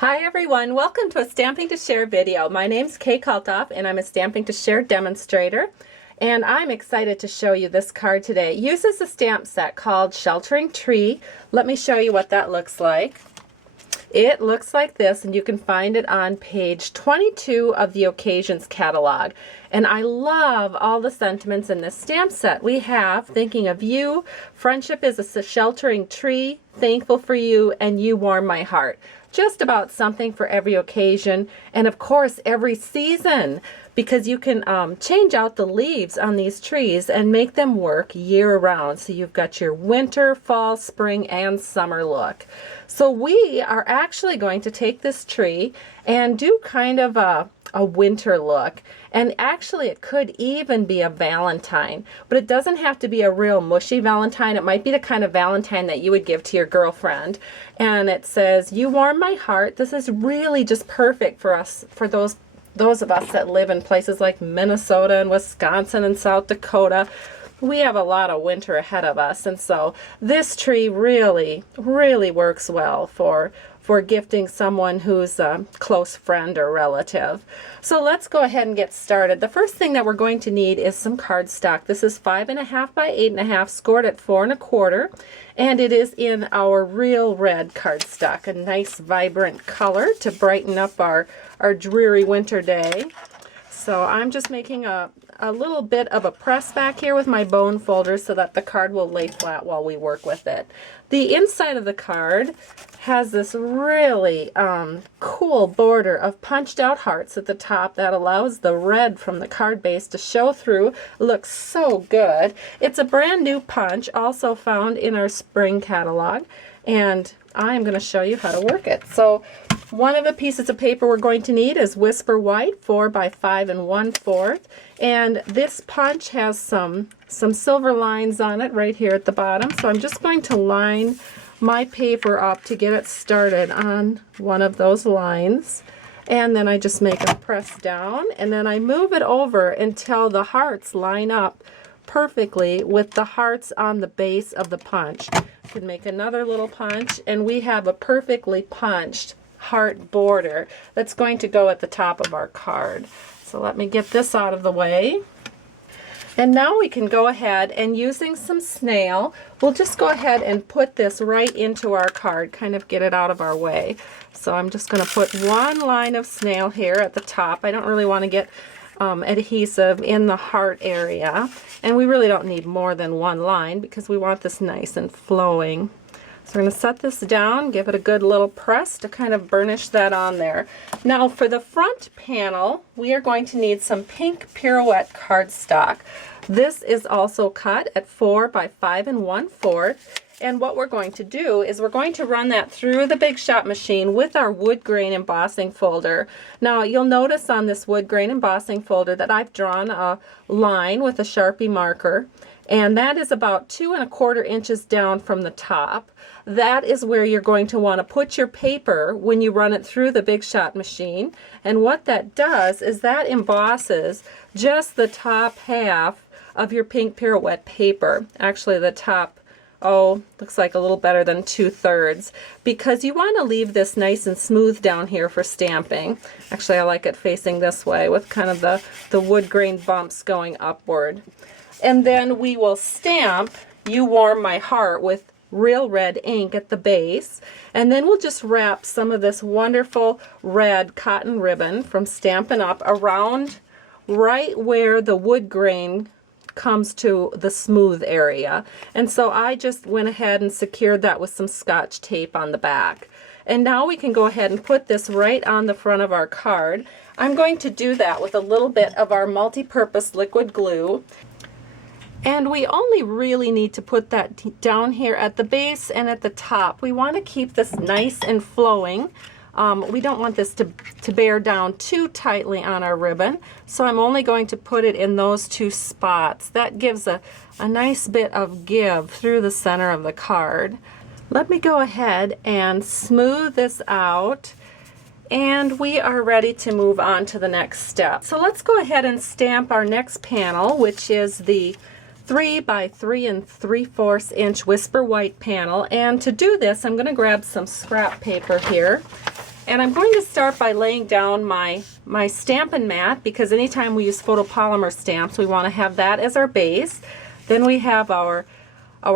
Hi everyone, welcome to a Stamping to Share video. My name's Kay Kalthoff and I'm a Stamping to Share demonstrator. And I'm excited to show you this card today. It uses a stamp set called Sheltering Tree. Let me show you what that looks like. It looks like this, and you can find it on page 22 of the Occasions catalog. And I love all the sentiments in this stamp set. We have Thinking of You, Friendship is a Sheltering Tree, Thankful for You, and You Warm My Heart. Just about something for every occasion, and of course every season, because you can change out the leaves on these trees and make them work year-round. So you've got your winter, fall, spring, and summer look. So we are actually going to take this tree and do kind of a winter look. And actually it could even be a Valentine, but it doesn't have to be a real mushy Valentine. It might be the kind of Valentine that you would give to your girlfriend. And it says, "You warm my heart." This is really just perfect for us, for those of us that live in places like Minnesota and Wisconsin and South Dakota. We have a lot of winter ahead of us, and so this tree really works well for gifting someone who's a close friend or relative. So let's go ahead and get started. The first thing that we're going to need is some cardstock. This is 5.5 by 8.5, scored at 4 1/4, and it is in our real red cardstock, a nice vibrant color to brighten up our dreary winter day. So I'm just making a little bit of a press back here with my bone folder so that the card will lay flat while we work with it. The inside of the card has this really cool border of punched out hearts at the top that allows the red from the card base to show through. It looks so good. It's a brand new punch, also found in our spring catalog, and I'm going to show you how to work it. So one of the pieces of paper we're going to need is Whisper White, 4 by 5 1/4, and this punch has some silver lines on it right here at the bottom. So I'm just going to line my paper up to get it started on one of those lines, and then I just make a press down, and then I move it over until the hearts line up perfectly with the hearts on the base of the punch. You can make another little punch, and we have a perfectly punched heart border that's going to go at the top of our card. So let me get this out of the way. And now we can go ahead and, using some snail, we'll just go ahead and put this right into our card, kind of get it out of our way. So I'm just going to put one line of snail here at the top. I don't really want to get adhesive in the heart area, and we really don't need more than one line because we want this nice and flowing. So we're going to set this down, give it a good little press to kind of burnish that on there. Now for the front panel, we are going to need some pink pirouette cardstock. This is also cut at 4 by 5 1/4. And what we're going to do is we're going to run that through the Big Shot machine with our wood grain embossing folder. Now you'll notice on this wood grain embossing folder that I've drawn a line with a Sharpie marker, and that is about 2 1/4 inches down from the top. That is where you're going to want to put your paper when you run it through the Big Shot machine. And what that does is that embosses just the top half of your pink pirouette paper. Actually the top, looks like a little better than 2/3, because you want to leave this nice and smooth down here for stamping. Actually I like it facing this way with kind of the wood grain bumps going upward. And then we will stamp "You Warm My Heart" with real red ink at the base, and then we'll just wrap some of this wonderful red cotton ribbon from Stampin' Up! Around right where the wood grain comes to the smooth area. And so I just went ahead and secured that with some Scotch tape on the back. And now we can go ahead and put this right on the front of our card. I'm going to do that with a little bit of our multi-purpose liquid glue. And we only really need to put that down here at the base and at the top. We want to keep this nice and flowing. We don't want this to bear down too tightly on our ribbon, so I'm only going to put it in those two spots. That gives a nice bit of give through the center of the card. Let me go ahead and smooth this out, and we are ready to move on to the next step. So let's go ahead and stamp our next panel, which is the 3 by 3 3/4 inch Whisper White panel. And to do this, I'm going to grab some scrap paper here, And I'm going to start by laying down my Stampin' mat, because anytime we use photopolymer stamps, we want to have that as our base. Then we have our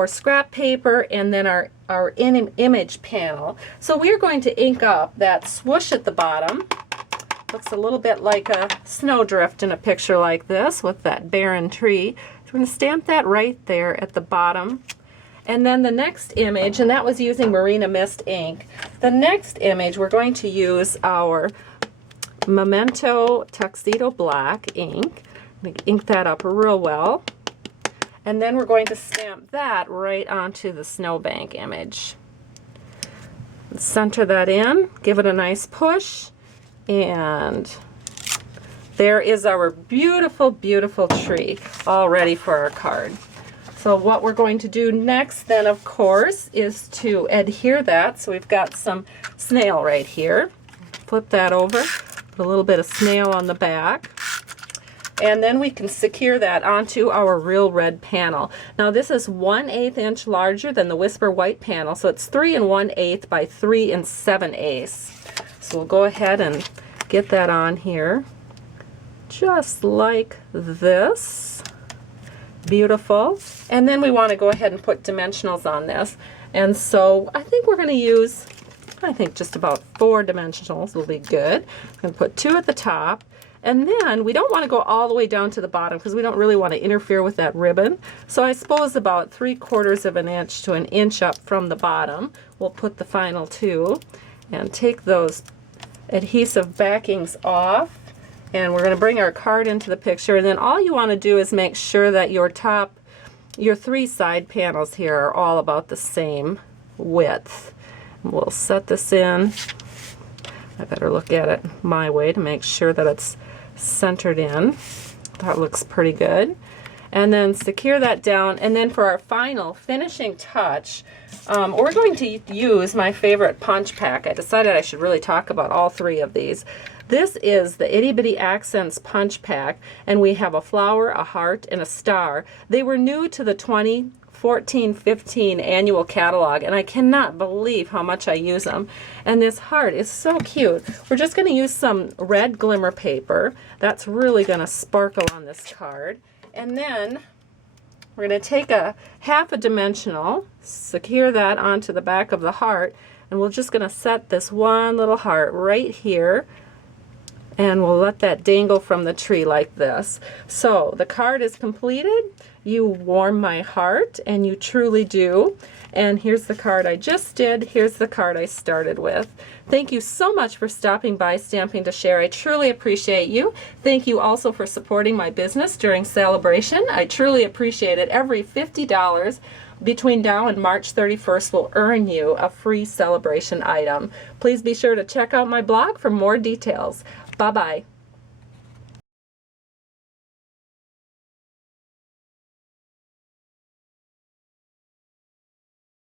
scrap paper, and then our image panel. So we're going to ink up that swoosh at the bottom. Looks a little bit like a snowdrift in a picture like this with that barren tree. So we're going to stamp that right there at the bottom. And then the next image, and that was using Marina Mist ink. The next image, we're going to use our Memento Tuxedo Black ink. Ink that up real well. And then we're going to stamp that right onto the snowbank image. Center that in, give it a nice push, and there is our beautiful, beautiful tree all ready for our card. So what we're going to do next then, of course, is to adhere that. So we've got some snail right here. Flip that over, put a little bit of snail on the back. And then we can secure that onto our real red panel. Now this is 1/8 inch larger than the Whisper White panel, so it's 3 1/8 by 3 7/8. So we'll go ahead and get that on here, just like this. Beautiful. And then we want to go ahead and put dimensionals on this. And so I think we're going to use, just about 4 dimensionals will be good. I'm going to put 2 at the top. And then we don't want to go all the way down to the bottom because we don't really want to interfere with that ribbon. So I suppose about 3/4 of an inch to an inch up from the bottom. We'll put the final 2 and take those adhesive backings off. And we're going to bring our card into the picture. And then all you want to do is make sure that your 3 side panels here are all about the same width. We'll set this in. I better look at it my way to make sure that it's centered in. That looks pretty good. And then secure that down. And then for our final finishing touch, we're going to use my favorite punch pack. I decided I should really talk about all 3 of these. This is the Itty Bitty Accents punch pack, and we have a flower, a heart, and a star. They were new to the 2014-15 annual catalog, and I cannot believe how much I use them. And this heart is so cute. We're just going to use some red glimmer paper. That's really going to sparkle on this card. And then we're going to take a 1/2 dimensional, secure that onto the back of the heart, and we're just going to set this one little heart right here. And we'll let that dangle from the tree like this. So the card is completed. You warm my heart, and you truly do. And here's the card I just did. Here's the card I started with. Thank you so much for stopping by Stamping to Share. I truly appreciate you. Thank you also for supporting my business during celebration. I truly appreciate it. Every $50 between now and March 31st will earn you a free celebration item. Please be sure to check out my blog for more details. Bye-bye.